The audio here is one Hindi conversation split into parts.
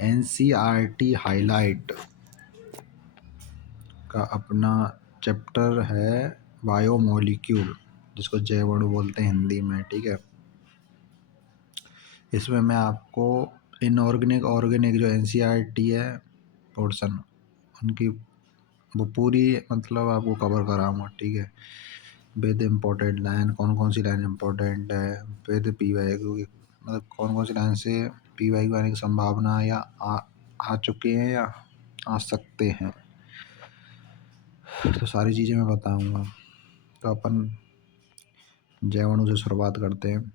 एनसीईआरटी हाइलाइट का अपना चैप्टर है बायोमोलिक्यूल, जिसको जैव अणु बोलते हैं हिंदी में, ठीक है। इसमें मैं आपको इनऑर्गेनिक ऑर्गेनिक जो एनसीईआरटी है पोर्शन, उनकी वो पूरी मतलब आपको कवर कराऊंगा, ठीक है। विद इम्पोर्टेंट लाइन, कौन कौन सी लाइन इम्पोर्टेंट है, विद पी वाई क्यू, मतलब कौन कौन सी लाइन से पी वाई क्यू आने की संभावना या आ चुके हैं या आ सकते हैं, तो सारी चीज़ें मैं बताऊंगा। तो अपन जैव अणु से शुरुआत करते हैं।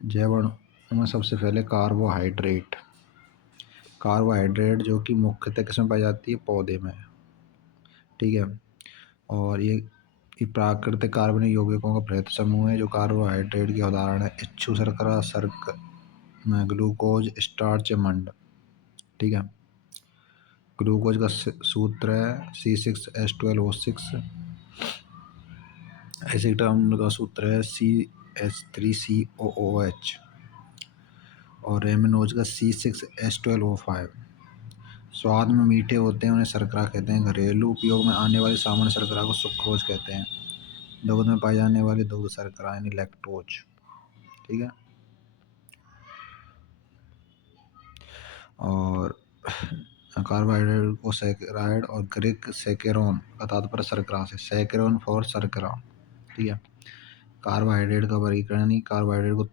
जैव अणु में सबसे पहले कार्बोहाइड्रेट जो कि मुख्यतः किसमें पाई जाती है, पौधे में, ठीक है। और ये प्राकृतिक कार्बनिक यौगिकों का बृहत समूह है जो कार्बोहाइड्रेट के उदाहरण है इच्छु शर्करा, ग्लूकोज, स्टार्च, मंड, ठीक है। ग्लूकोज का सूत्र है C6H12O6। एसिटिक अम्ल का सूत्र है CH3COOH। और रेमिनोज का C6H12O5। स्वाद में मीठे होते हैं, उन्हें शर्करा कहते हैं। घरेलू उपयोग में आने वाली सामान्य शर्करा को सुक्रोज कहते हैं। दुग्ध में पाई जाने वाली दुग्ध शर्करा यानी लैक्टोज, ठीक है। और कार्बोहाइड्रेट को सैकराइड और ग्रीक सैकेरोन का तात्पर्य शर्करा से, सैकेरोन फॉर शर्करा, ठीक है। कार्बोहाइड्रेट का वर्गीकरण ही, कार्बोहाइड्रेट को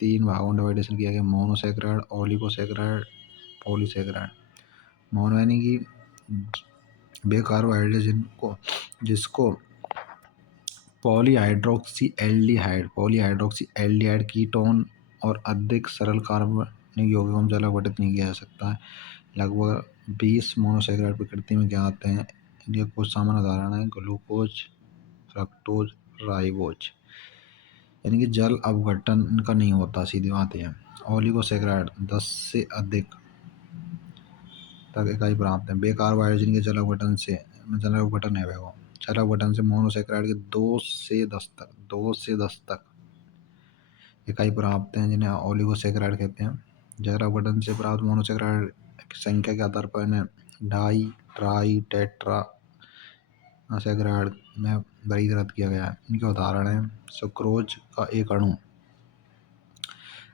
3 भागों में डिवाइडेशन किया गया, मोनोसैकराइड, ओलिगोसैकराइड, पॉलीसैकराइड। मोनो यानी कि वे कार्बोहाइड्रेट जिसको पॉलीहाइड्रोक्सी एल्डिहाइड कीटोन और अधिक सरल कार्बनिक यौगिकों में जलावटित नहीं किया जा सकता है। लगभग 20 मोनोसैकराइड प्रकृति में ज्ञात हैं। इनके कुछ सामान्य उदाहरण हैं ग्लूकोज, फ्रक्टोज, राइबोज, यानी कि जल अपघटन इनका नहीं होता, सीधी बात है। ओलिगोसैकराइड 10 से अधिक तक इकाई प्राप्त है। वे कार्बोहाइड्रेट जिनके जल अपघटन है वो जल अपघटन से मोनोसैकराइड के 2 से 10 तक इकाई प्राप्त हैं, जिन्हें ओलिगोसैकराइड कहते हैं। जल अपघटन से प्राप्त मोनोसैकराइड की संख्या के आधार पर इन्हें डाई, ट्राई, टेट्रा सैकराइड में वर्गीकृत किया गया है। इनके उदाहरण हैं सुक्रोज का एक अणु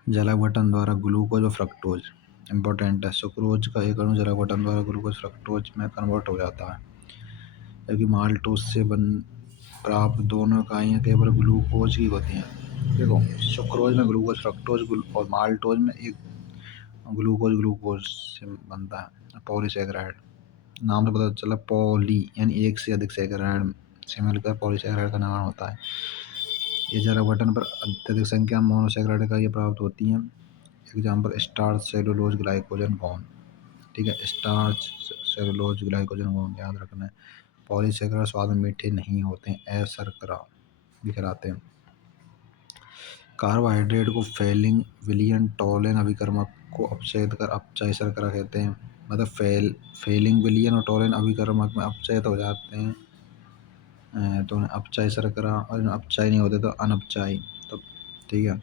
जल अपघटन द्वारा ग्लूकोज और फ्रक्टोज, इम्पोर्टेंट है, सुक्रोज का एक अणु जल अपघटन द्वारा ग्लूकोज फ्रक्टोज में कन्वर्ट हो जाता है, जबकि माल्टोज से प्राप्त दोनों इकाइयाँ केवल ग्लूकोज की होती हैं। देखो, सुक्रोज में ग्लूकोज फ्रक्टोज और माल्टोज में एक ग्लूकोज से बनता है। पॉलीसैकराइड, नाम से पता चला, पॉली यानी एक से अधिक सैकराइड से मिलकर पॉलीसैकराइड का निर्माण होता है। ये जल अपघटन पर अत्यधिक संख्या में मोनोसैकराइड इकाइयाँ प्राप्त होती हैं। Example starch, cellulose, glycogen bond, ठीक है। स्टार्च, सेलुलोज, ग्लाइकोजन बॉन्ड याद रखना है। पॉलीसैकराइड स्वाद में मीठे नहीं होते हैं, अशर्करा कहलाते हैं। कार्बोहाइड्रेट को फेलिंग, विलियन, टोलेन अभिकर्मक को अपचयित कर अपचायी शर्करा कहते हैं। मतलब फेलिंग, विलियन और टोलेन अभिकर्मक में अपचयित हो जाते हैं तो उन्हें अपचायी शर्करा, और अपचायी नहीं होते तो अनपचायी, तो ठीक है।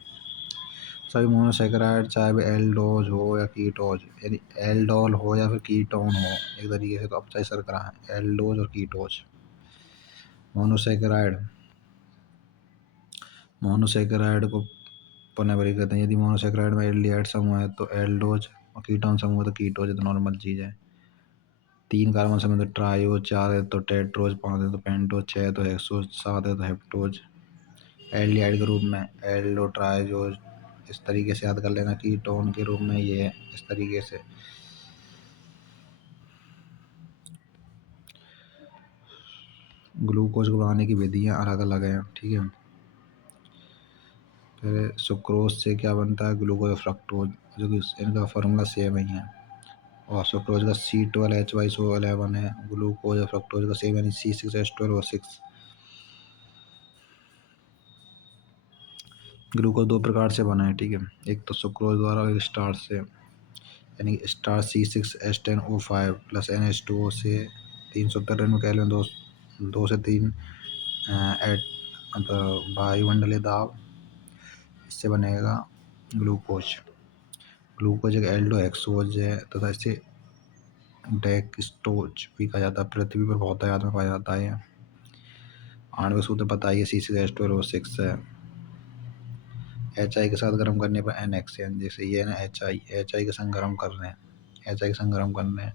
सभी मोनोसैकराइड चाहे वे एल्डोज हो या कीटोज, यानी एल्डोल हो या फिर कीटोन हो, एक तरीके से तो अपचायी शर्करा है, एल्डोज और कीटोज। मोनोसैकराइड को पुनर्वर्गीकृत करते हैं। यदि मोनोसैकराइड में एल्डिहाइड समूह है तो एल्डोज, और कीटोन समूह है तो कीटोज, तो नॉर्मल चीज़ है। 3 कार्बन समूह तो ट्रायोज, 4 है तो टेट्रोज, 5 है तो पेंटोज, 6 है तो हेक्सोज, 7 है तो हेप्टोज। एल्डिहाइड के रूप में एल्डो, ट्रायोज, इस तरीके से याद कर लेना। कीटोन के रूप में ये है इस तरीके से। ग्लूकोज को बनाने की विधियाँ अलग अलग हैं, ठीक है। फिर सुक्रोज से क्या बनता है, ग्लूकोज और फ्रक्टोज, जो कि इनका फार्मूला सेम ही है। और सुक्रोज का C12H12O11 है, ग्लूकोज और फ्रक्टोज का सेम यानी C6H12O6। ग्लूकोज 2 प्रकार से बना है, ठीक है। एक तो सुक्रोज द्वारा और एक स्टार्च से, यानी स्टार्च C6H10O5 प्लस NH2O से 393 केल्विन 2 से 3 एट मतलब वायुमंडलीय दाब, इससे बनेगा ग्लूकोज। ग्लूकोज एक एल्डोहेक्सोज है तथा इसे डेक्सट्रोज भी कहा जाता है। पृथ्वी पर बहुतायत में पाया जाता है। आणविक सूत्र बताइए। C6H12O6 है। HI के साथ गर्म करने पर NHN, जैसे ये ना HI के संग गर्म कर रहे हैं, HI के संग गर्म करने हैं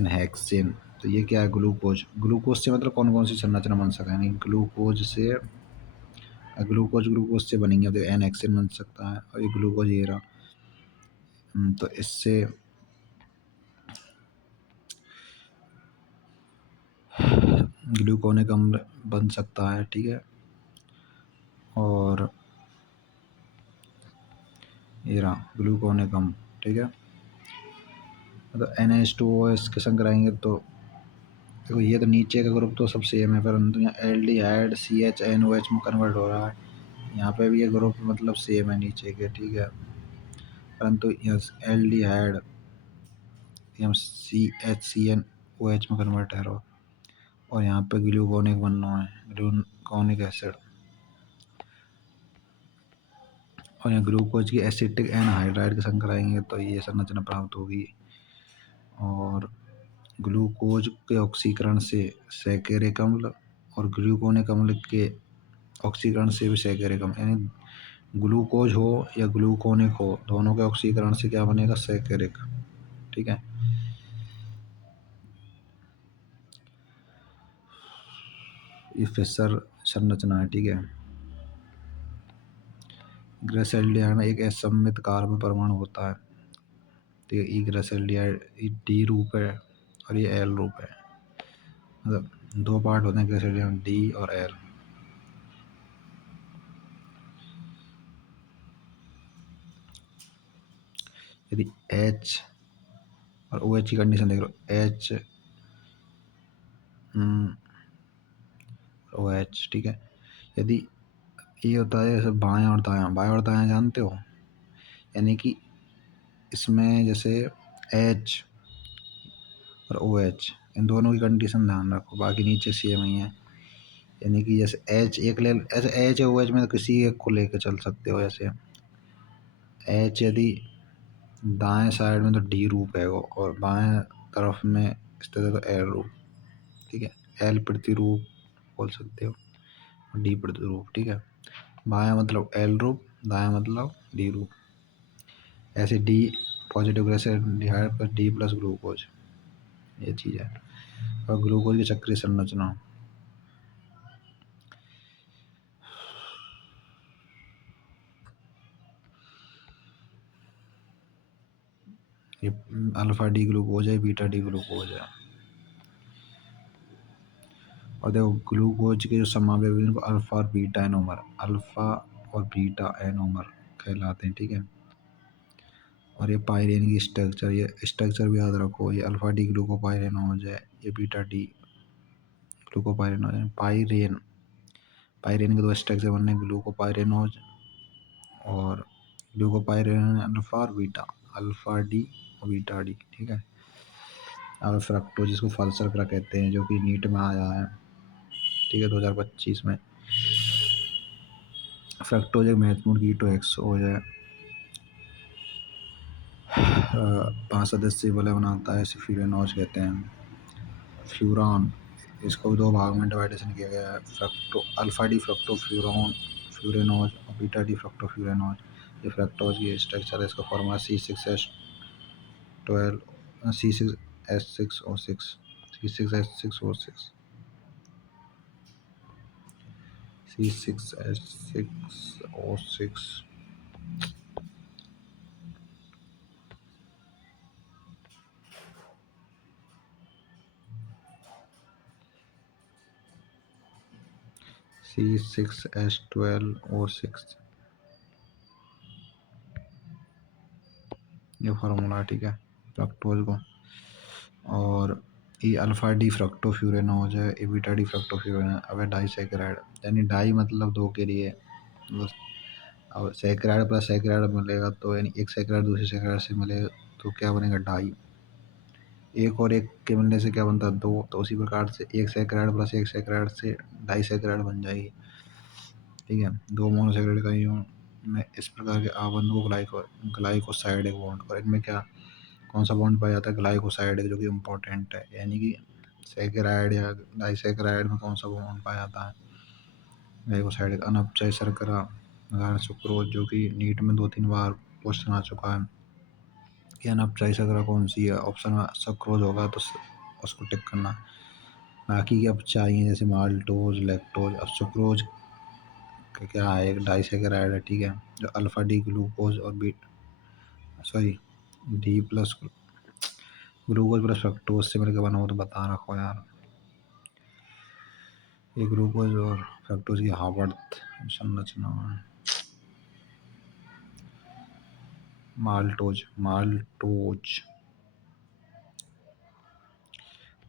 NHN। तो ये क्या है? ग्लूकोज। ग्लूकोज से मतलब कौन कौन सी संरचना बन सकता है? नहीं, ग्लूकोज से बनेंगे तो NHN बन सकता है। और ये ग्लूकोज ये रहा। तो इससे ग्लूकोनिक अम्ल बन सकता है, ठीक है। और ये रहा ग्लूकोनिक अम्ल, ठीक है। मतलब NH2OS के संग कराएंगे तो देखो ये तो नीचे का ग्रुप तो सब सेम है, परंतु यहाँ एल्डिहाइड CHNOH में कन्वर्ट हो रहा है। यहाँ पे भी ये ग्रुप मतलब सेम है नीचे के, ठीक है। परंतु यहाँ एल्डिहाइड यहाँ CHCNOH में कन्वर्ट है और यहाँ पे ग्लूकोनिक बनना है, ग्लूकोनिक एसिड। और यहाँ ग्लूकोज की एसिटिक एनहाइड्राइड के संग कराएंगे तो ये संरचना प्राप्त होगी। और ग्लूकोज के ऑक्सीकरण से सैकरिक अम्ल और ग्लूकोनिक अम्ल के ऑक्सीकरण से भी सैकरिक अम्ल, यानी ग्लूकोज हो या ग्लूकोनिक हो, दोनों के ऑक्सीकरण से क्या बनेगा? सैकरिक, ठीक है। ये फिशर संरचना है, ठीक है। ग्रेसेल्डिहाइड में एक असममित कार्बन परमाणु होता है, ठीक है। ई ग्रेसेल्डिहाइड D रूप है और ये L रूप है। मतलब दो पार्ट होते हैं ग्रेसेल्डिहाइड, D और L। यदि H और OH की कंडीशन देख लो, H OH, ठीक है। यदि ये होता है जैसे बायां और दायां जानते हो, यानी कि इसमें जैसे H और OH इन दोनों की कंडीशन ध्यान रखो, बाकी नीचे सेम ही है। यानी कि जैसे H एक ले, ऐसे H या OH में तो किसी एक को लेकर चल सकते हो। जैसे H यदि दाएं साइड में तो D रूप है वो, और बाएं तरफ में स्थित है तो L रूप, ठीक है। L प्रतिरूप बोल सकते हो और D प्रतिरूप, ठीक है। बायां मतलब L रूप, दायां मतलब D रूप। ऐसे D पॉजिटिव ग्रेसेल्डिहाइड पर D प्लस ग्लूकोज, ये चीज़ है। और ग्लूकोज की चक्रीय संरचना, ये अल्फा D ग्लूकोज है, बीटा D ग्लूकोज है। और देखो ग्लूकोज के जो समावयव इनको अल्फा और बीटा एनोमर कहलाते हैं, ठीक है। और ये पायरेन की स्ट्रक्चर, ये स्ट्रक्चर भी याद रखो। ये अल्फा D ग्लूकोपाइरेनोज है, ये बीटा D ग्लूकोपाइरेनोज है। पायरेन के दो स्ट्रक्चर बनने, ग्लूकोपाइरेनोज और ग्लूकोपाइरेन अल्फा और बीटा, अल्फा D और बीटा D, ठीक है। अब फ्रक्टोज, जिसको फल शर्करा कहते हैं, जो कि नीट में आया है, ठीक है, 2025 में। फ्रक्टोज एक महत्वपूर्ण कीटोहेक्सोज है। 5 सदस्यीय वलय बनाता है, इसे फ्यूरेनोज कहते हैं। फ्यूरान, इसको दो भाग में डिवाइडेशन किया गया है, अल्फा डी फ्रक्टोफ्यूरेनोज और बीटा डी फ्रक्टोफ्यूरेनोज। ये फ्रक्टोज की स्ट्रक्चर है। इसका formula C6H12O6 C6H6O6 C6H6O6। C6H12O6 ये फार्मूला, ठीक है, फ्रक्टोज को। और ये अल्फा डी फ्रक्टोफ्यूरेनोज है, ये बीटा डी फ्रक्टोफ्यूरेनोज। अब है डाइसैकेराइड, यानी डाई मतलब दो के लिए, मतलब अब सैकेराइड प्लस सैकेराइड मिलेगा तो यानी एक सैकेराइड दूसरे सैकेराइड से मिलेगा तो क्या बनेगा? डाई। एक और एक के मिलने से क्या बनता है? दो। तो उसी प्रकार से एक सैकेराइड प्लस एक सैकेराइड से डाई सैकेराइड बन जाएगी, ठीक है। दो मोनोसैकेराइड का यूनिट में इस प्रकार के आबंध को ग्लाइकोसाइडिक बॉन्ड, और इनमें क्या कौन सा बॉन्ड पाया जाता है, ग्लाइकोसाइडिक, जो कि इम्पोर्टेंट है। यानी कि सैकेराइड या डाइसैकेराइड में कौन सा बॉन्ड पाया जाता है, ग्लाइकोसाइडिक। अनपचयी शर्करा, उदाहरण सुक्रोज, जो कि नीट में 2-3 बार क्वेश्चन आ चुका है कि अनपचयी शर्करा कौन सी है। ऑप्शन में सुक्रोज होगा तो उसको टिक करना। बाकी के अपचाई हैं जैसे माल्टोज, लैक्टोज। अब सुक्रोज का क्या है, एक डाइसैकेराइड है, ठीक है, जो अल्फा डी ग्लूकोज और D plus glucose plus fructose से मिलकर बना हो, तो बता रखो यार। ये ग्लूकोज और फ्रक्टोज की हार्वर्थ संरचना है। माल्टोज माल्टोज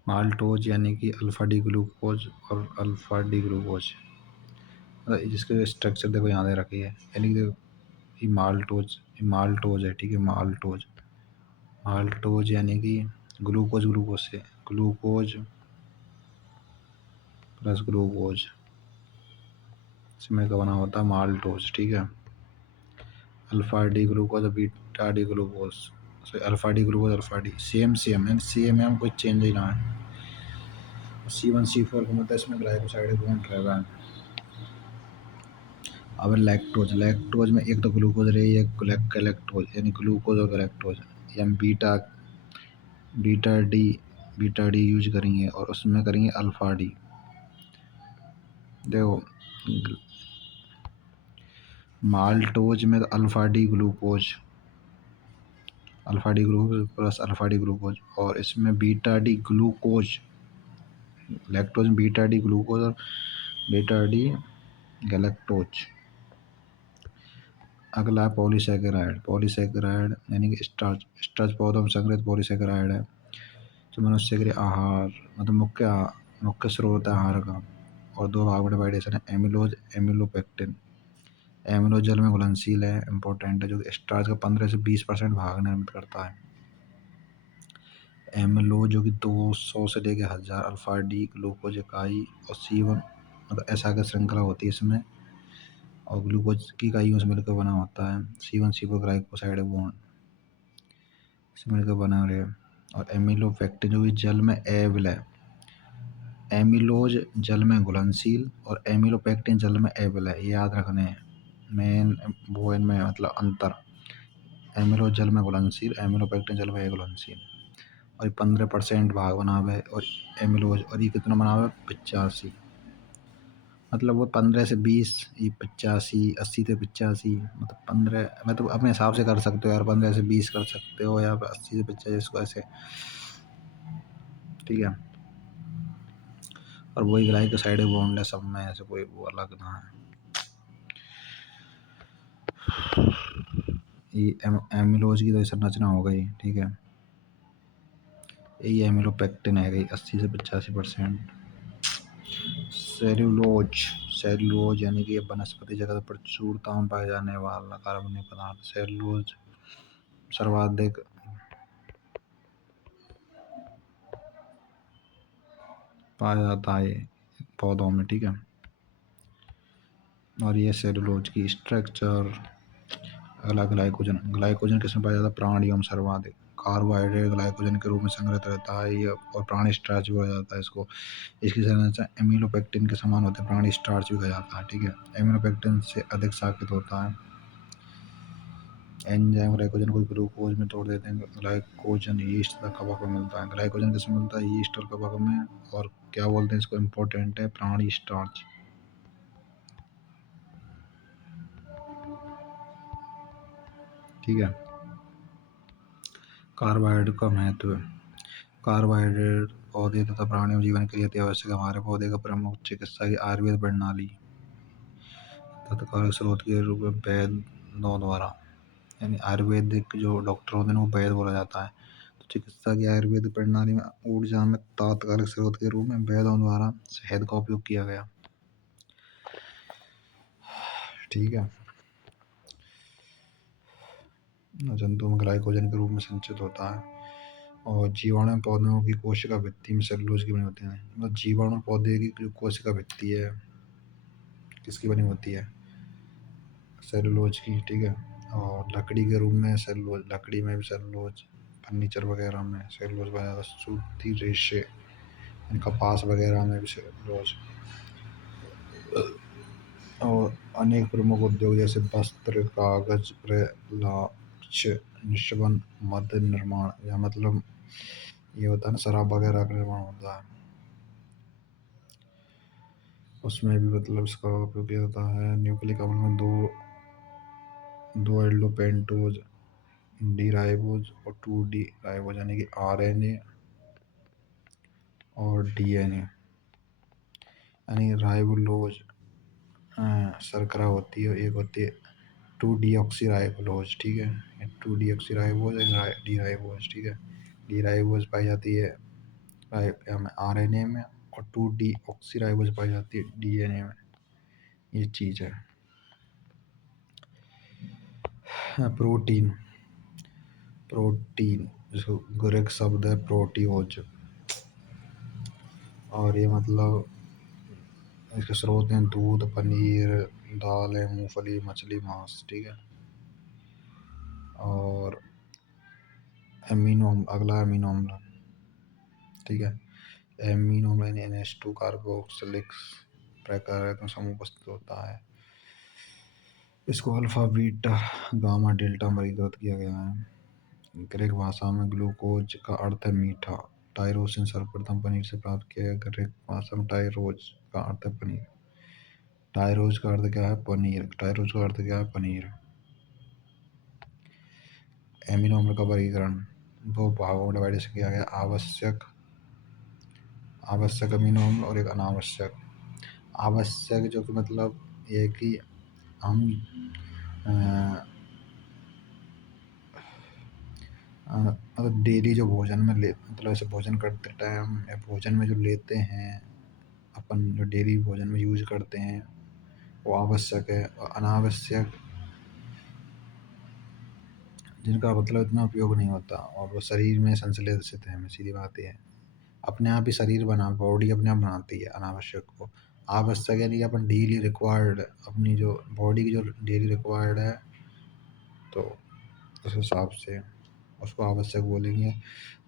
माल्टोज यानी कि अल्फा डी ग्लूकोज और अल्फा डी ग्लूकोज, जिसके स्ट्रक्चर देखो यहाँ दे रखी है। यानी कि ये माल्टोज है, ठीक है, माल्टोज यानी कि ग्लूकोज से ग्लूकोज प्लस ग्लूकोज से मिलकर बना होता है माल्टोज, ठीक है। अल्फा डी ग्लूकोज और beta D glucose, alpha D glucose, alpha D same है, कोई चेंज ही ना है। C1C4 का मतलब इसमें ग्लाइकोसाइड बॉन्ड रहेगा। अब लैक्टोज में एक तो ग्लूकोज रही है, गैलेक्टोज, यानी ग्लूकोज और गैलेक्टोज, या beta D beta D use करेंगे और उसमें करेंगे अल्फा डी। देखो माल्टोज में तो alpha D glucose plus alpha D glucose, और इसमें बीटा डी ग्लूकोज, लैक्टोज में बीटा डी ग्लूकोज और बीटा डी गैलेक्टोज। अगला पॉलीसैकेराइड यानी कि स्टार्च पौधों में संग्रहित पॉलीसैकेराइड है, जो मनुष्य के लिए आहार मतलब मुख्य स्रोत है आहार का। और दो भाग में डिवाइडेशन है, एमिलोज, एमिलोपेक्टिन। एमिलोज जल में घुलनशील है, इंपॉर्टेंट है, जो कि स्टार्च का 15 से 20% भाग निर्मित करता है। एमिलोज जो कि 200 से लेकर 1000 अल्फा डी ग्लूकोज इकाई और C1 मतलब ऐसा आगे श्रृंखला होती है इसमें, और ग्लूकोज की इकाइयों से मिलकर बना होता है। C1C4 ग्लाइकोसाइड बॉन्ड से मिलकर बना रहे। और एमिलोपेक्टिन जो कि जल में एबल है। एमिलोज जल में घुलनशील और एमिलोपेक्टिन जल में एबल है, ये याद रखने हैं। मेन वो इनमें मतलब अंतर, एमिलोज जल में घुलनशील, एमिलोपेक्टिन जल में घुलनशील। और 15% भाग बनावे और एमिलोज, और ये कितना बनावे 85, मतलब वो 15 से 20, ये 85, 80 से 85, मतलब 15, मतलब अपने हिसाब से कर सकते हो यार, 15 से 20 कर सकते हो या 80 से 85, इसको ऐसे, ठीक है। और वही ग्लाइकोसाइड बॉन्ड है सब में, ऐसे कोई वो अलग ना है। ये एमिलोज की तो संरचना हो गई, ठीक है। यही एमिलोपेक्टिन है गई 80 से 85%। सेल्यूलोज यानी कि ये वनस्पति जगत पर प्रचुरता में पाए जाने वाला कार्बनिक पदार्थ। सेल्यूलोज सर्वाधिक पाया जाता है पौधों में, ठीक है। और ये सेल्यूलोज की स्ट्रक्चर। अगला ग्लाइकोजन किसमें पाया जाता है, प्राणियों में सर्वाधिक। कार्बोहाइड्रेट ग्लाइकोजन के रूप में संग्रहित रहता है ये, और प्राणी स्टार्च भी कहा जाता है इसको। इसकी संरचना एमिलोपेक्टिन के समान होते हैं, प्राणी स्टार्च भी कहा जाता है, ठीक है। एमिलोपेक्टिन से अधिक शाखित होता है। एंजाइम ग्लाइकोजन को ग्लूकोज में तोड़ देते हैं। ग्लाइकोजन यीस्ट तथा कवक में मिलता है। ग्लाइकोजन किसमें मिलता है, यीस्ट और कवक में। और क्या बोलते हैं इसको, इम्पोर्टेंट है, प्राणी स्टार्च, ठीक है। कार्बोहाइड्रेट का महत्व। कार्बोहाइड्रेट पौधे तथा प्राणियों जीवन के लिए अति आवश्यक है। हमारे पौधे का प्रमुख चिकित्सा की आयुर्वेद प्रणाली तत्कालिक स्रोत के रूप में वैद्यों द्वारा, यानी आयुर्वेदिक जो डॉक्टर होते हैं वो वैद्य बोला जाता है। तो चिकित्सा की आयुर्वेद प्रणाली में ऊर्जा में तात्कालिक स्रोत के रूप में वैद्यों द्वारा शहद का उपयोग किया गया, ठीक है। जंतु में ग्लाइकोजन के रूप में संचित होता है। और जीवाणु पौधों की कोशिका भित्ति में सेलुलोज की बनी होती है। मतलब जीवाणु पौधे की जो कोशिका भित्ति है किसकी बनी होती है, सेलुलोज की, ठीक है। और लकड़ी के रूप में सेलुलोज, लकड़ी में भी सेलुलोज, फर्नीचर वगैरह में सेलुलोज पाया जाता है। सूती रेशे यानी कपास वगैरह में भी सेलुलोज। और अनेक प्रमुख उद्योग जैसे वस्त्र, कागज, प्रलाक्ष, निशबन, मद्य निर्माण, या मतलब ये होता है ना, शराब वगैरह का निर्माण होता है, उसमें भी मतलब इसका उपयोग किया जाता है। न्यूक्लिक अम्ल में दो एल्डो पेंटोज, डी राइबोज और टू डी राइबोज, यानी कि आरएनए और डीएनए, यानी राइबोलोज शर्करा होती है, एक होती है टू डी ऑक्सी राइबोलोज, ठीक है। Two deoxyribose, D ribose, ठीक है। डी राइबोज पाई जाती है आरएनए में, और टू डी ऑक्सी राइबोज पाई जाती है डीएनए में। ये चीज़ है। प्रोटीन, प्रोटीन जिसको ग्रीक शब्द है प्रोटीओज, और ये मतलब इसके स्रोत हैं दूध, पनीर, दालें, मूंगफली, मछली, मांस, ठीक है। और एमिनो, अगला एमिनो अम्ल, ठीक है। एमिनो अम्ल NH2 कार्बोक्सिलिक प्रकार समूह प्रस्तुत होता है। इसको अल्फा, बीटा, गामा, डेल्टा में वर्गीकृत किया गया है। ग्रीक भाषा में ग्लूकोज का अर्थ है मीठा। टायरोसिन सर्वप्रथम पनीर से प्राप्त किया गया। ग्रीक भाषा में टायरोज का अर्थ है पनीर। टायरोज का अर्थ क्या है? पनीर। टायरोज का अर्थ क्या है? पनीर। एमिनो अम्ल का वर्गीकरण दो भागों में डिवाइड किया गया। आवश्यक, आवश्यक अमीनो अम्ल और एक अनावश्यक। आवश्यक जो कि मतलब ये कि हम मतलब डेली जो भोजन में ले, मतलब ऐसे भोजन करते टाइम या भोजन में जो लेते हैं अपन, जो डेली भोजन में यूज करते हैं, वो आवश्यक है। और अनावश्यक जिनका मतलब इतना उपयोग नहीं होता और वो शरीर में संश्लेषित है। सीधी बात ये है, अपने आप ही शरीर बना, बॉडी अपने आप बनाती है अनावश्यक को। आवश्यक यानी कि अपन डेली रिक्वायर्ड, अपनी जो बॉडी की जो डेली रिक्वायर्ड है, तो उस हिसाब से उसको आवश्यक बोलेंगे।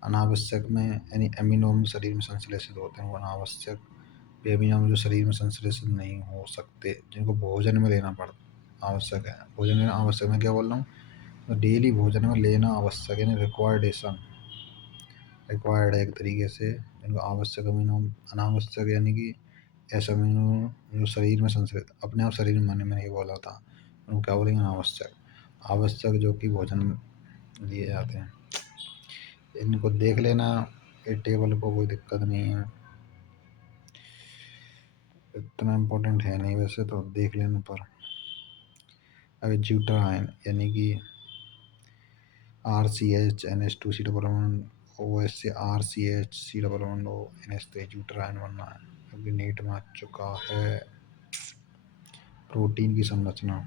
अनावश्यक में यानी एमिनो अम्ल शरीर में संश्लेषित होते हैं वो अनावश्यक। एमिनो अम्ल जो शरीर में संश्लेषित नहीं हो सकते, जिनको भोजन में लेना पड़ता, आवश्यक है। भोजन में आवश्यक, मैं क्या बोल रहा हूँ, तो डेली भोजन में लेना आवश्यक यानी रिक्वायर्डेशन, रिक्वायर्ड है एक तरीके से, जिनको आवश्यक अमीनो। अनावश्यक यानी कि ऐसा अमीनो जो शरीर में संश्लेषित, अपने आप शरीर में, मैंने ये बोला था, उनको क्या बोलेंगे? अनावश्यक। आवश्यक जो कि भोजन में लिए जाते हैं। इनको देख लेना, ये टेबल को, कोई दिक्कत नहीं है, इतना इम्पोर्टेंट है नहीं वैसे तो, देख लेने पर। अभी ज्यूटर आयन यानी कि RCH NH2 double bond OH से RCH double bond NH3 zwitter ion बनना है, अभी नीट में आ चुका है। प्रोटीन की संरचना,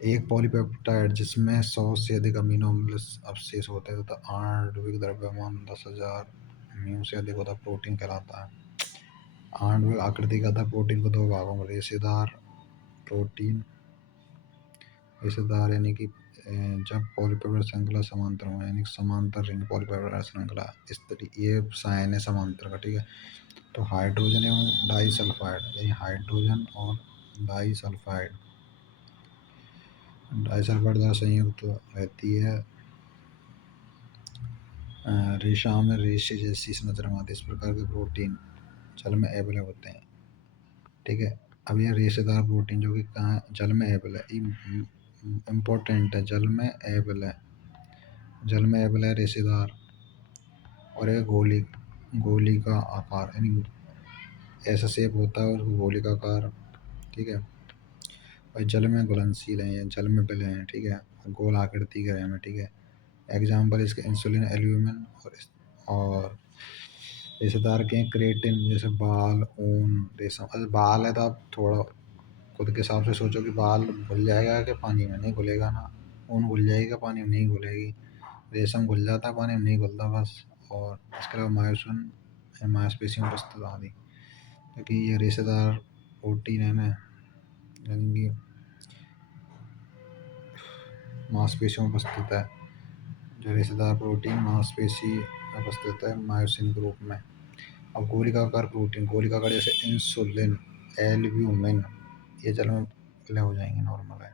एक पॉलीपेप्टाइड जिसमें 100 से अधिक अमीनो अम्ल अवशेष होते हैं तथा आणविक द्रव्यमान 10,000 म्यू से अधिक होता है, प्रोटीन कहलाता है। आणविक आकृति का था प्रोटीन को दो भागों में, रेशेदार प्रोटीन, रेशेदार यानी कि जब पॉलीपेप्टाइड श्रृंखला समांतर हो, यानी समांतर रिंग पॉलीपेप्टाइड श्रृंखला, इस तरीके ये साइन है समांतर का, ठीक है। तो हाइड्रोजन एवं डाई सल्फाइड, यानी हाइड्रोजन और डाई सल्फाइड, डाई सल्फाइड द्वारा संयुक्त रहती है। रेशा में रेशे जैसी संरचना आती है। इस प्रकार के प्रोटीन जल में अवेलेबल होते हैं, ठीक है। अब ये रेशेदार प्रोटीन जो कि कहाँ है? जल में अवेलेबल है, इम्पोर्टेंट है, जल में अवेलेबल है, जल में अवेलेबल है, रेशेदार, और एक गोली का आकार, यानी ऐसा शेप होता है उसको गोली का आकार, ठीक है। और जल में घुलनशील है, जल में मिले हैं, ठीक है, गोल आकृति के हैं, ठीक है। एग्जाम्पल इसके इंसुलिन, एल्यूमिन, और रेशेदार के क्रेटिन जैसे बाल, ऊन, रेशम। अगर बाल है तो आप थोड़ा खुद के हिसाब से सोचो कि बाल घुल जाएगा कि पानी में? नहीं घुलेगा ना। ऊन घुल जाएगा पानी में? नहीं घुलेगी। रेशम घुल जाता है पानी में? नहीं घुलता बस। और इसके अलावा मायोसिन मांसपेशियों में उपस्थित आदि, क्योंकि ये रेशेदार प्रोटीन है ना, यानी कि मांसपेशियों में उपस्थित है। जो रेशेदार प्रोटीन मांसपेशी में उपस्थित है मायोसिन ग्रुप में। अब गोलिकाकार प्रोटीन, गोलिकाकार जैसे इंसुलिन, एल्ब्यूमिन, ये जल में विलय हो जाएंगे, नॉर्मल है।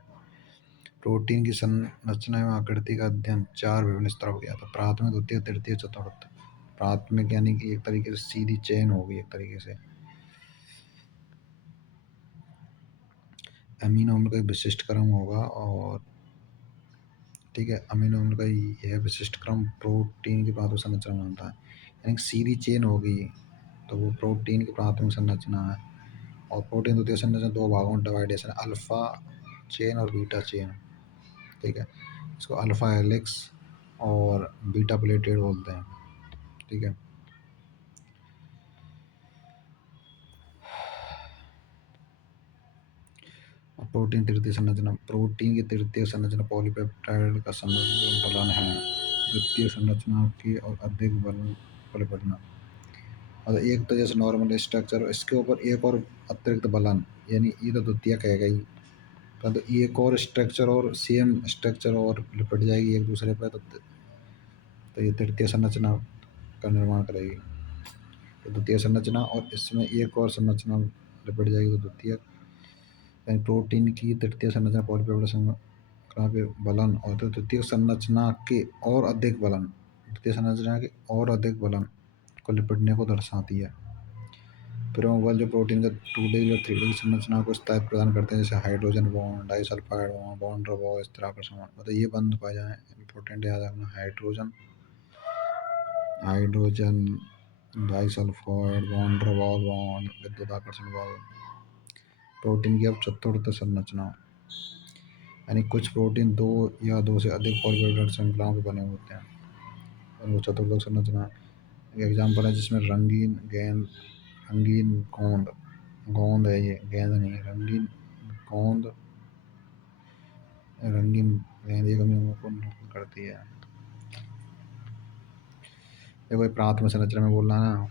प्रोटीन की संरचना एवं आकृति का अध्ययन 4 विभिन्न स्तरों पर किया था: प्राथमिक, द्वितीय, तृतीय, चतुर्थ। प्राथमिक यानी कि एक तरीके से सीधी चेन होगी, एक तरीके से अमीनो अम्ल का एक विशिष्ट क्रम होगा, और ठीक है, अमीनो अम्ल का यह विशिष्ट क्रम प्रोटीन की प्राथमिक संरचना बनाता है। यानी कि सीधी चेन होगी तो वो प्रोटीन की प्राथमिक संरचना है। और प्रोटीन द्वितीय संरचना 2 भागों में डिवाइडेशन, अल्फा चेन और बीटा चेन, ठीक है। इसको अल्फा हेलिक्स और बीटा प्लेटेड बोलते हैं, ठीक है। प्रोटीन तृतीय संरचना, प्रोटीन की तृतीय संरचना पॉलीपेप्टाइड का संरचना फलन है। द्वितीय संरचना की और अधिक बल और एक तो जैसे नॉर्मल स्ट्रक्चर, इसके ऊपर एक और अतिरिक्त बलन, यानी ये तो द्वितीयक है गई, परंतु एक और स्ट्रक्चर और सेम स्ट्रक्चर और लिपट जाएगी एक दूसरे पर, तो ये तृतीय संरचना का निर्माण करेगी। तो द्वितीय संरचना और इसमें एक और संरचना लिपट जाएगी तो द्वितीयक। यानी प्रोटीन की तृतीय संरचना पॉलीपेप्टाइड श्रृंखला के बलन और तो द्वितीय संरचना के और अधिक बलन, द्वितीय संरचना के और अधिक बलन को लिपटने को दर्शाती है। प्रमुख बल जो प्रोटीन का 2D और 3D की संरचना को स्थायित्व प्रदान करते हैं, जैसे hydrogen bond, disulphide bond, bond प्रभाव, इस तरह का सामान, मतलब ये बंद पाए जाए, इंपॉर्टेंट याद रखना, हाइड्रोजन हाइड्रोजन डाइसल्फाइड बॉन्ड, प्रभाव बॉन्ड, विद्युत आकर्षण बल। प्रोटीन की अब चतुर्थ संरचना, यानी कुछ प्रोटीन 2 या 2 से अधिक पॉलीपेप्टाइड श्रृंखलाओं के बने होते हैं, उनको चतुर्थ संरचना। एग्जाम्पल है जिसमें रंगीन गेंद, रंगीन गोंद, गोंद है ये, गेंद नहीं है, रंगीन गोंद, रंगीन गेंद एक अमीनो को निरूपण करती है। देखो ये प्राथमिक संरचना में बोल रहा ना,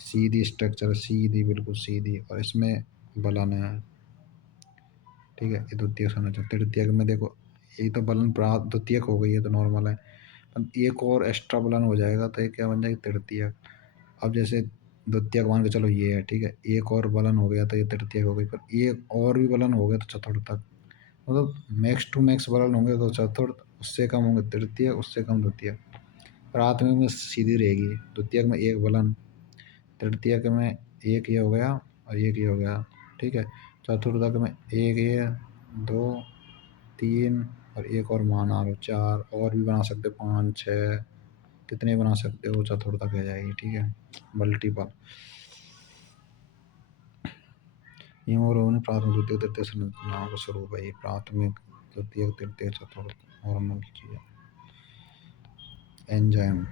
सीधी स्ट्रक्चर, सीधी बिल्कुल सीधी, और इसमें बलन है, ठीक है। ये द्वितीय संरचना। तृतीयक में देखो, ये तो बलन द्वितीयक हो गई है तो नॉर्मल है, एक और एक्स्ट्रा बलन हो जाएगा तो ये क्या बन जाएगी, तृतीयक। अब जैसे द्वितीयक मान के चलो ये है, ठीक है, एक और बलन हो गया तो ये तृतीयक हो गई, पर एक और भी बलन हो गया तो चतुर्थक। मतलब मैक्स टू मैक्स बलन होंगे तो चतुर्थ, उससे कम होंगे तृतीय, उससे कम द्वितीय। प्राथमिक में सीधी रहेगी, द्वितीयक में एक बलन, तृतीयक में एक ये हो गया और एक ये हो गया, ठीक है। चतुर्थक में एक ये, 2, 3 और एक और माना लो 4, और भी बना सकते 5, 6, कितने बना सकते हो, चतुर्थक आ जाएगी, ठीक है, मल्टीपल। ये और प्राथमिक द्वितीय तृतीय संरचनाओं का स्वरूप है, ये प्राथमिक द्वितीय तृतीय चतुर्थ नॉर्मल चीज़ है। एंजाइम,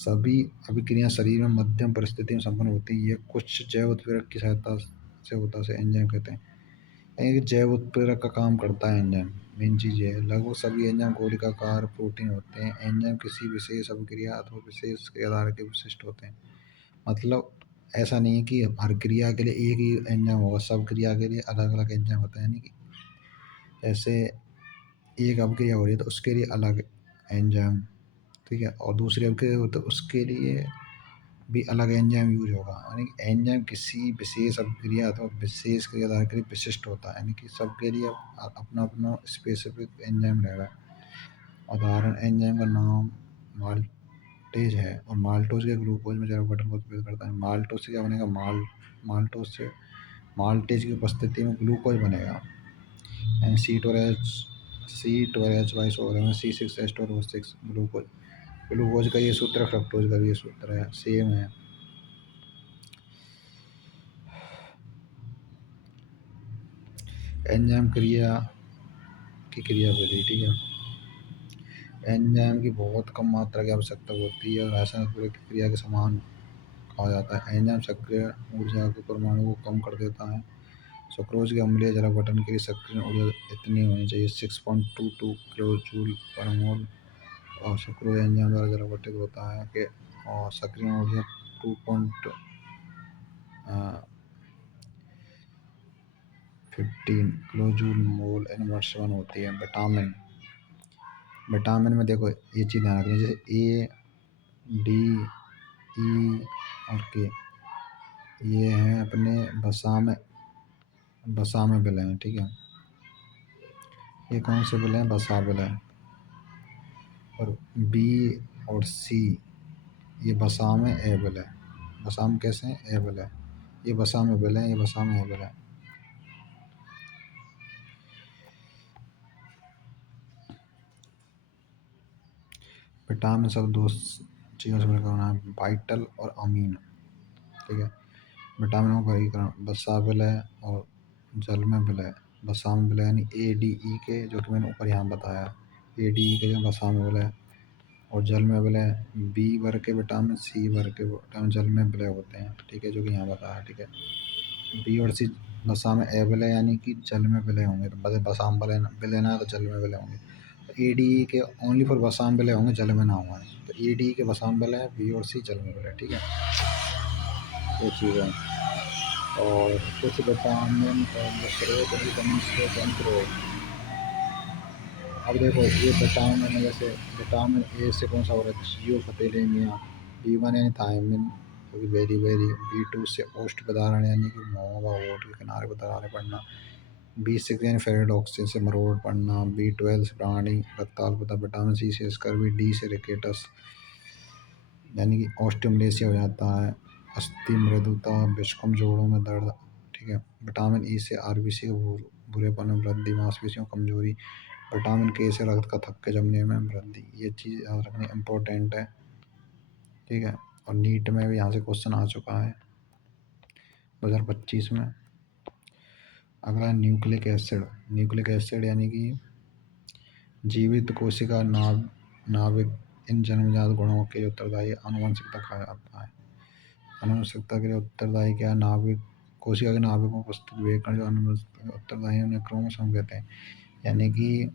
सभी अभिक्रियाएं शरीर में मध्यम परिस्थिति में संपन्न होती है। ये कुछ जैव उत्प्रेरक की सहायता से होता है, एंजाइम कहते हैं। एक जैव उत्प्रेरक का काम करता है एंजाइम, मेन चीज़ ये है। लगभग सभी एंजाइम गोलिकाकार प्रोटीन होते हैं। एंजाइम किसी विशेष अभिक्रिया अथवा विशेष क्रियाधार के विशिष्ट होते हैं। मतलब ऐसा नहीं है कि हर क्रिया के लिए एक ही एंजाइम होगा, सब क्रिया के लिए अलग अलग एंजाइम होता है। यानी कि जैसे एक अभिक्रिया हो रही है तो उसके लिए अलग एंजाइम, ठीक है, और दूसरी अभिक्रिया हो तो उसके लिए भी अलग एंजाइम यूज होगा। यानी कि एंजाइम किसी विशेष अभिक्रिया अथवा विशेष क्रियाधार के लिए विशिष्ट होता है, यानी कि सबके लिए अपना अपना स्पेसिफिक एंजाइम रहेगा। उदाहरण, एंजाइम का नाम माल्टेज है और माल्टोज के ग्लूकोज में जैव गठन को उत्प्रेरित करता है। माल्टोज से क्या बनेगा, माल्टोज से माल्टेज की उपस्थिति में ग्लूकोज बनेगा, यानी C12H बाइसो C6H12O6 ग्लूकोज। ग्लूकोज का ये सूत्र, फ्रक्टोज का भी ये सूत्र है, सेम है। एंजाइम क्रिया की क्रियाविधि, ठीक है। एंजाइम की बहुत कम मात्रा की आवश्यकता होती है और रासायनिक क्रिया के समान कहा जाता है। एंजाइम सक्रिय ऊर्जा के परमाणु को कम कर देता है। सुक्रोज के अम्लीय जल गठन के लिए सक्रिय ऊर्जा इतनी होनी चाहिए 6.22 किलो जूल पर मोल, और सुक्रोज एंजाइम द्वारा जल गठित होता है कि और सक्रिय ऊर्जा 2.15 किलो जूल मोल इन वर्ष 1 होती है। विटामिन विटामिन में देखो ये चीज़ ध्यान रखनी है, जैसे ए, डी, ई और के, ये हैं अपने वसा में विलय हैं, ठीक है। ये कौन से विलय हैं? वसा विलय। और बी और सी ये वसा में एबल है। वसा में कैसे हैं? एबल है। ये वसा में विलय है, ये वसा में एबल है। विटामिन सब दो चीज़ों से मिलकर बना है, वाइटल और अमीन, ठीक है। विटामिनों का वर्गीकरण वसा विलय और जल में विलय। वसा में विलय यानी ए डी ई के, जो कि मैंने ऊपर यहाँ बताया, ए डी ई के जो वसा में विलय और जल में विलय। बी वर्ग के विटामिन, सी वर्ग के विटामिन जल में विलय होते हैं, ठीक है, जो कि यहाँ बताया, ठीक है। बी और सी वसा में अविलय यानी कि जल में विलय होंगे, तो वसा में विलय ना तो जल में विलय होंगे। ए डी ई के ओनली फॉर वसा में विलय होंगे, जल में ना होंगे। तो ए डी ई के वसा में विलय, बी और सी जल में विलय, ठीक है। ये चीज़ है। और कुछ विटामिन और दूसरे से तंत्र। अब देखो ये विटामिन है, जैसे विटामिन ए से कौन सा हो रहा है? जियो फतेलेमिया। बी1 यानी थायमिन, जो कि वेरी बी2 से ओस्ट पदारण यानी कि मुँह व होंठ के किनारे पर दरारें पड़ना। बी6 यानी फेरिडोक्सिन से मरोड़ पड़ना। बी12 से प्राणी रक्ताल्पता। विटामिन सी से स्कर्वी। डी से रिकेटस यानी कि ऑस्टियोमलेसिया हो जाता है, अस्थि मृदुता, विषम जोड़ों में दर्द, ठीक है। विटामिन ई से आरबीसी का बुरेपन में वृद्धि, मांसपेशियों कमजोरी। विटामिन के से रक्त का थक्के जमने में वृद्धि। ये चीज़ याद रखनी इम्पोर्टेंट है, ठीक है। और नीट में भी यहाँ से क्वेश्चन आ चुका है 2025 में। अगला न्यूक्लिक एसिड। न्यूक्लिक एसिड यानी कि जीवित कोशिका नाभिक इन जन्मजात गुणों के उत्तरदायी आनुवंशिकता कहा जाता है। आनुवंशिकता के लिए उत्तरदायी क्या है? नाभिक कोशिका के नाभिक में उपस्थित वे कण जो आनुवंशिकता उत्तरदायी उन्हें क्रोमोसोम कहते हैं। यानी कि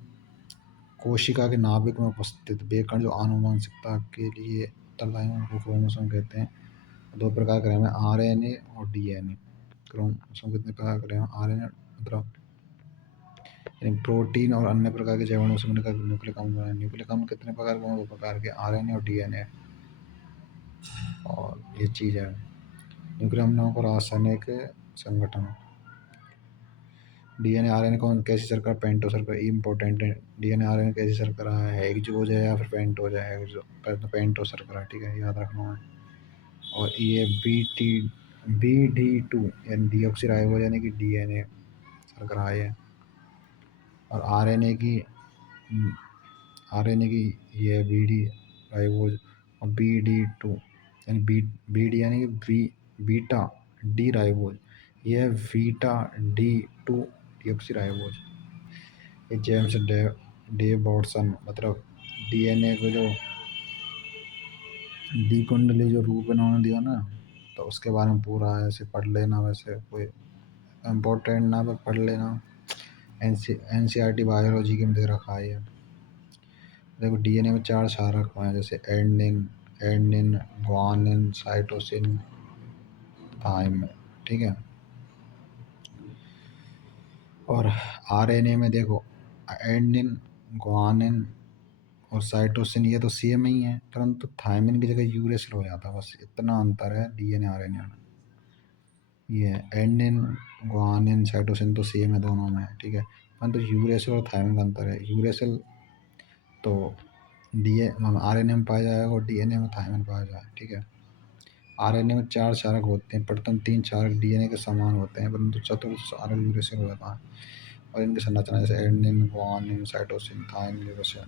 कोशिका के नाभिक में उपस्थित वे कण जो आनुवंशिकता के लिए उत्तरदायी हैं उनको क्रोमोसोम कहते हैं। दो प्रकार के हैं, आरएनए और डीएनए। क्रोमोसोम कितने प्रकार के हैं? आरएनए मतलब प्रोटीन और अन्य प्रकार के जैव से मिलकर न्यूक्लिक अम्ल बने। न्यूक्लिक अम्ल कितने प्रकार के हैं? दो प्रकार के, आरएनए और डीएनए। और ये चीज़ है न्यूक्लिक अम्लों को रासायनिक संगठन। डीएनए आरएनए कौन कैसी शर्करा? पेंटो शर्करा। इम्पोर्टेंट है, डीएनए आरएनए कैसी शर्करा है? हेक्सोज है या फिर पेंटोज है? पेंटो शर्करा, ठीक है, याद रखना है। और ये BD2 यानी डीऑक्सीराइबोज यानी कि डीएनए शर्करा है। और आरएनए की ये BD राइबोज। और BD2 यानी BD यानी कि बीटा डी राइबोज, ये बीटा D2 डीऑक्सीराइबोज। ये जेम्स डेव वॉटसन मतलब डीएनए को जो द्विकुंडली जो रूप इन्होंने दिया ना, तो उसके बारे में पूरा ऐसे पढ़ लेना। वैसे कोई इम्पोर्टेंट ना पर पढ़ लेना। NCERT बायोलॉजी के में दे रखा है ये। देखो डीएनए में 4 क्षारक हैं, जैसे एडेनिन, ग्वानिन, साइटोसिन, थाइमिन, ठीक है। और आरएनए में देखो एडेनिन, ग्वानिन और साइटोसिन ये तो सेम ही है, परंतु थाइमिन की जगह यूरेसिल हो जाता है, बस इतना अंतर है डीएनए आरएनए में। ये एडेनिन, ग्वानिन, साइटोसिन तो सेम है दोनों में, ठीक है, परंतु यूरेसिल और थाइमिन का अंतर है। यूरेसिल तो आरएनए में पाया जाएगा और डीएनए में थाइमिन पाया जाएगा, ठीक है। आरएनए में 4 क्षारक होते हैं, प्रथम 3 क्षारक डीएनए के समान होते हैं, परंतु चतुर्थ क्षारक यूरेसिल हो जाता है। और इनकी संरचना जैसे adenine, guanine, cytosine, thymine, uracil.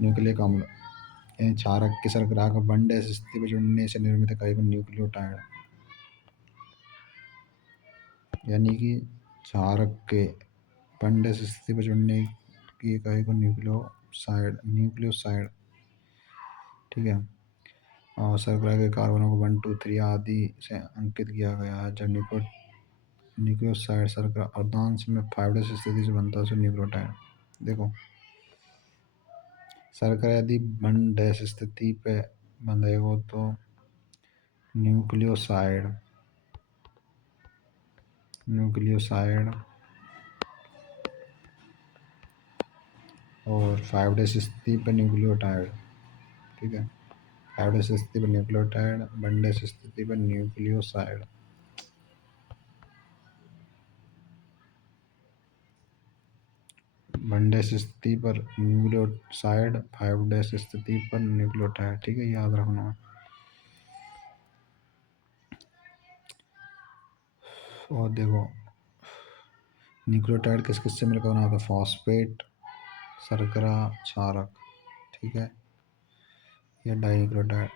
Nucleic अम्ल इन क्षारक की शर्करा का बंडे स्थिति पर जुड़ने से निर्मित इकाई को न्यूक्लियोटाइड, यानी कि क्षारक के बंडे से स्थिति पर जुड़ने की इकाई को न्यूक्लियोसाइड, ठीक है। और शर्करा के कार्बनों को 1 2 3 आदि से अंकित किया गया है। जब न्यूक्लियोसाइड शर्करा अर्धांश में 5' स्थिति से बनता है तो न्यूक्लियोटाइड। देखो, शर्करा यदि 1' स्थिति पे बंधेगा तो न्यूक्लियोसाइड और 5' स्थिति पर न्यूक्लियोटाइड। ठीक है, 5' स्थिति पर न्यूक्लियोटाइड, 1' स्थिति पर न्यूक्लियोसाइड। वनडेस स्थिति पर न्यूक्लियोसाइड, 5' स्थिति पर न्यूक्लियोटाइड। ठीक है, याद रखना। और देखो, न्यूक्लियोटाइड किस किस से मिलकर बना होता है? फॉस्फेट, शर्करा, क्षारक। ठीक है, ये डाइन्यूक्लियोटाइड।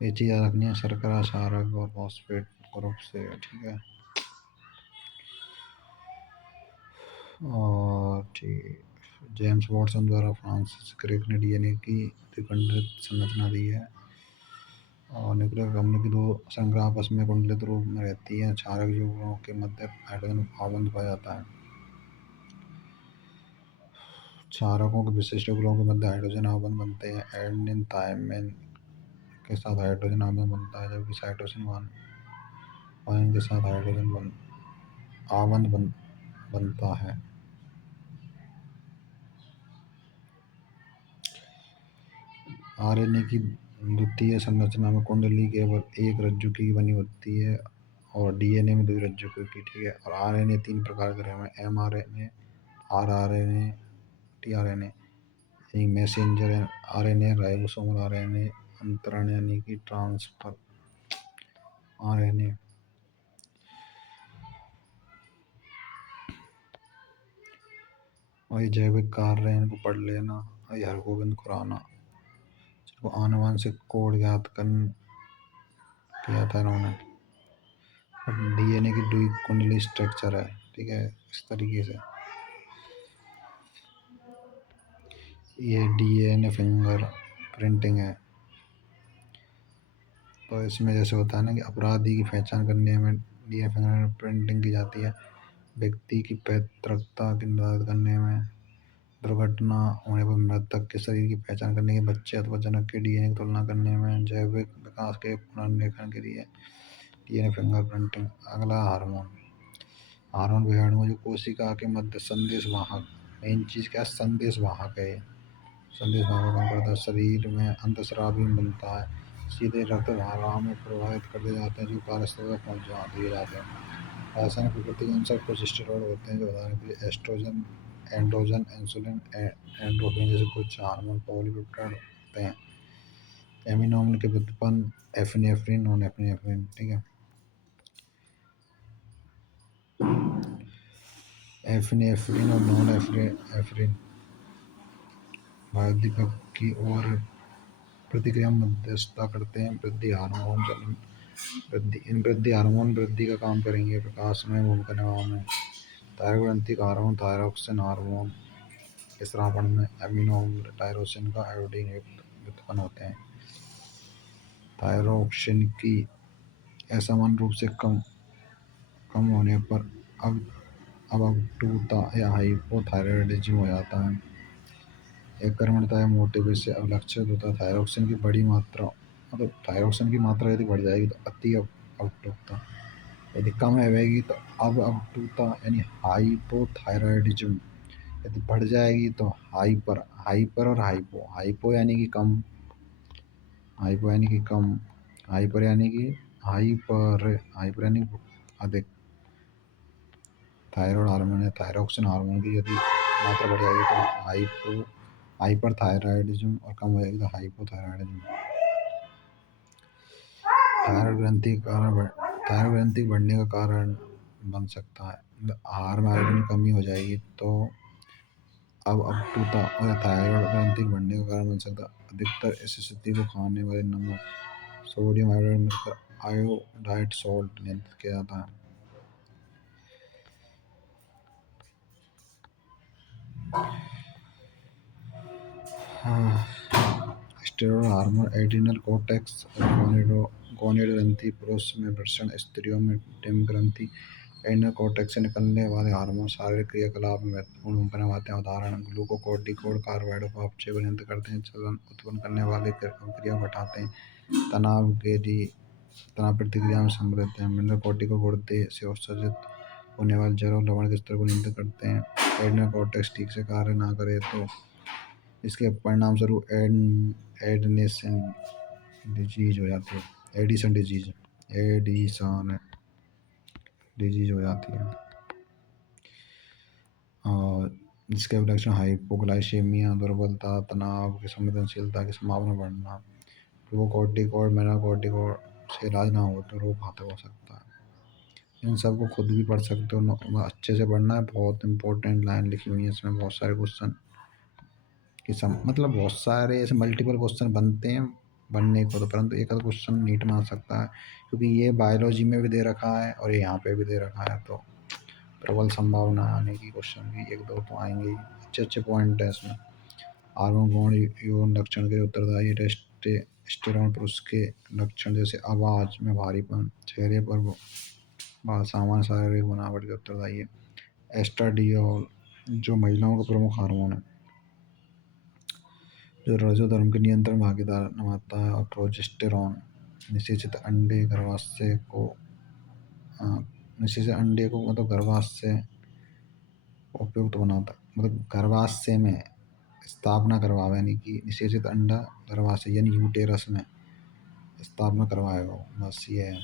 ये चीज़ याद रखनी है, शर्करा, क्षारक और फॉस्फेट ग्रुप से। ठीक है, और ठीक, जेम्स वॉटसन द्वारा फ्रांसिस क्रिक ने डीएनए की द्विखंडित संरचना दी है। और न्यूक्लियर अम्ल की 2 श्रृंखला आपस में कुंडलित रूप में रहती है। क्षारक युग्मों के मध्य हाइड्रोजन आवंत पाया जाता है। क्षारकों के विशिष्ट युग्मों के मध्य हाइड्रोजन आवंत बनते हैं। एडेनिन थायमिन के साथ हाइड्रोजन आवंत बनता है, जबकि साइटोसिन वाइन के साथ हाइड्रोजन आवंत बनता है। आरएनए की द्वितीय संरचना में कुंडली केवल एक रज्जु की बनी होती है और डीएनए में 2 रज्जु की। ठीक है, और आरएनए 3 प्रकार के रहे हैं: mRNA, rRNA, tRNA. Messenger RNA, ribosomal RNA, अंतरण यानी कि ट्रांसफर आरएनए। और ये जैविक कार्य है, इनको पढ़ लेना। और ये हरगोविंद खुराना, जिनको आनुवंशिक कोड ज्ञात किया था इन्होंने। डीएनए की द्विकुंडली स्ट्रक्चर है। ठीक है, इस तरीके से ये डीएनए फिंगर प्रिंटिंग है। तो इसमें जैसे होता है ना कि अपराधी की पहचान करने में डीएनए फिंगर प्रिंटिंग की जाती है। व्यक्ति की पैतृकता की निर्धारित करने में, दुर्घटना होने पर मृतक के शरीर की पहचान करने के, बच्चे अथवा जनक के डीएनए की तुलना करने में, जैविक विकास के पुनर्लेखन के लिए डीएनए फिंगर प्रिंटिंग। अगला हार्मोन। हार्मोन विषाणु जो कोशिका के मध्य संदेश वाहक, मेन चीज़ क्या है? संदेश वाहक है। संदेश वाहक काम करता है। शरीर में अंतःस्रावी में बनता है, सीधे रक्त धारा में प्रवाहित कर दिए जाते हैं, जो कार्यस्थल तक पहुँचा दिए जाते हैं। रासायनिक प्रकृति के अनुसार कुछ स्टेरॉइड होते हैं, जो उदाहरण के लिए एस्ट्रोजन, एंड्रोजन, इंसुलिन, एंड्रोफिन जैसे कुछ हार्मोन पॉलीपेप्टाइड होते हैं। एमिनो अम्ल के व्युत्पन्न एफिनेफ्रिन, नॉन एफिनेफ्रिन। ठीक है, एफिनेफ्रिन और नॉन एफिनेफ्रिन वायुदीपक की ओर प्रतिक्रिया में मध्यस्थता करते हैं। वृद्धि हार्मोन वृद्धि, इन वृद्धि हार्मोन वृद्धि का काम करेंगे, प्रकाशमय भूमिका निभाएंगे। थायरॉइड ग्रंथि का हार्मोन थायरॉक्सिन हार्मोन, स्रावण में एमिनो अम्ल टायरोसिन का आयोडीन युक्त व्युत्पन्न होते हैं। थायरोक्सिन की असमान रूप से कम होने पर अवटुता या हाइपोथायरॉयडिज्म हो जाता है। एकर्मणता या मोटिव से अवलक्षित होता है। थायरोक्सिन की बड़ी मात्रा, मतलब थायरोक्सिन की मात्रा यदि बढ़ जाएगी तो अति अवटुता, यदि कम रहेगी तो अवटुता यानी हाइपोथायरॉयडिज्म, यदि बढ़ जाएगी तो हाइपर और हाइपो यानी कि कम, हाइपो यानी कि कम, हाइपर यानी कि हाइपर यानी अधिक। थायराइड हार्मोन या थायरोक्सिन हार्मोन की यदि मात्रा बढ़ जाएगी तो हाइपर थायराइडिज्म, और कम हो जाएगी तो हाइपोथायराइडिज्म। थायराइड ग्रंथि बढ़ने का कारण बन सकता है। आहार में आयोडीन की कमी हो जाएगी तो अवटुता और थायराइड ग्रंथि बढ़ने का कारण बन सकता है। अधिकतर इस स्थिति को खाने वाले नमक, सोडियम आयोडाइड मिलकर आयोडाइड सॉल्ट नियंत्रित किया जाता है। प्रोजेस्टेरोन हार्मोन एड्रिनल कोर्टेक्स और गोनेड ग्रंथि पुरुष में वृषण, स्त्रियों में डिम्ब ग्रंथि। एड्रिनल कोर्टेक्स से निकलने वाले हार्मोन शारीरिक क्रियाकलाप में महत्वपूर्ण भूमिका निभाते हैं। उदाहरण ग्लूकोकोर्टिकोइड कार्बोहाइड्रेट को अपचय को नियंत्रित करते हैं, जलन उत्पन्न करने वाली क्रिया को घटाते हैं, तनाव प्रतिक्रिया में सम्मिलित हैं। मिनरल कोर्टिको गुर्दे से उत्सर्जित होने वाले जल और लवण के स्तर को नियंत्रित करते हैं। एड्रिनल कोर्टेक्स ठीक से कार्य ना करे तो इसके परिणाम स्वरूप एडिसन डिजीज हो जाती है। एडिसन डिजीज हो जाती है। और जिसके लक्षण हाइपोग्लाइसेमिया, दुर्बलता, तनाव की संवेदनशीलता की संभावना बढ़ना। ग्लूकोकोर्टिकोइड मिनरल से इलाज ना हो तो रोग घातक हो सकता है। इन सबको खुद भी पढ़ सकते हो, अच्छे से पढ़ना है। बहुत इंपॉर्टेंट लाइन लिखी हुई है इसमें, बहुत सारे क्वेश्चन मतलब बहुत सारे ऐसे मल्टीपल क्वेश्चन बनते हैं बनने को तो, परंतु एक आध क्वेश्चन नीट में आ सकता है क्योंकि ये बायोलॉजी में भी दे रखा है और यहाँ पे भी दे रखा है, तो प्रबल संभावना आने की क्वेश्चन भी एक दो तो आएंगे ही। अच्छे अच्छे पॉइंट है इसमें। हार्मोन गुण यौन लक्षण के उत्तरदायी। टेस्टोस्टेरोन पुरुष के लक्षण जैसे आवाज में भारीपन, चेहरे पर सामान्य शारीरिक बनावट के उत्तरदायी है। एस्ट्राडियोल जो महिलाओं का प्रमुख हार्मोन है, जो रजोधर्म के नियंत्रण भागीदार निभाता है। और प्रोजेस्टेरॉन निषेचित अंडे गर्भाशय को निषेचित अंडे को मतलब गर्भाशय उपयुक्त बनाता, मतलब गर्भाशय में स्थापना करवावे, यानी कि निषेचित अंडा गर्भाशय यानी यूटेरस में स्थापना करवाएगा। बस ये है,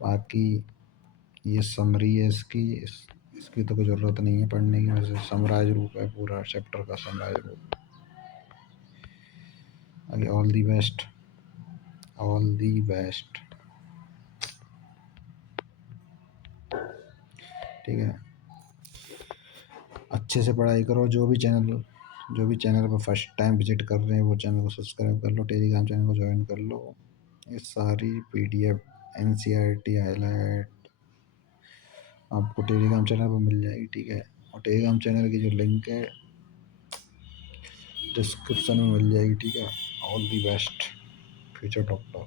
बाकी ये समरी है इसकी तो कोई ज़रूरत नहीं है पढ़ने की। वैसे समराइज रूप है पूरा चैप्टर का, समराइज रूप। आगे all the best, all the best. ठीक है, अच्छे से पढ़ाई करो। जो भी चैनल पर फर्स्ट टाइम विजिट कर रहे हैं वो चैनल को सब्सक्राइब कर लो, टेलीग्राम चैनल को ज्वाइन कर लो। ये सारी PDF NCERT हाईलाइट आपको टेलीग्राम चैनल पर मिल जाएगी। ठीक है, और टेलीग्राम चैनल की जो लिंक है डिस्क्रिप्शन में मिल जाएगी। ठीक है, all the best future doctor.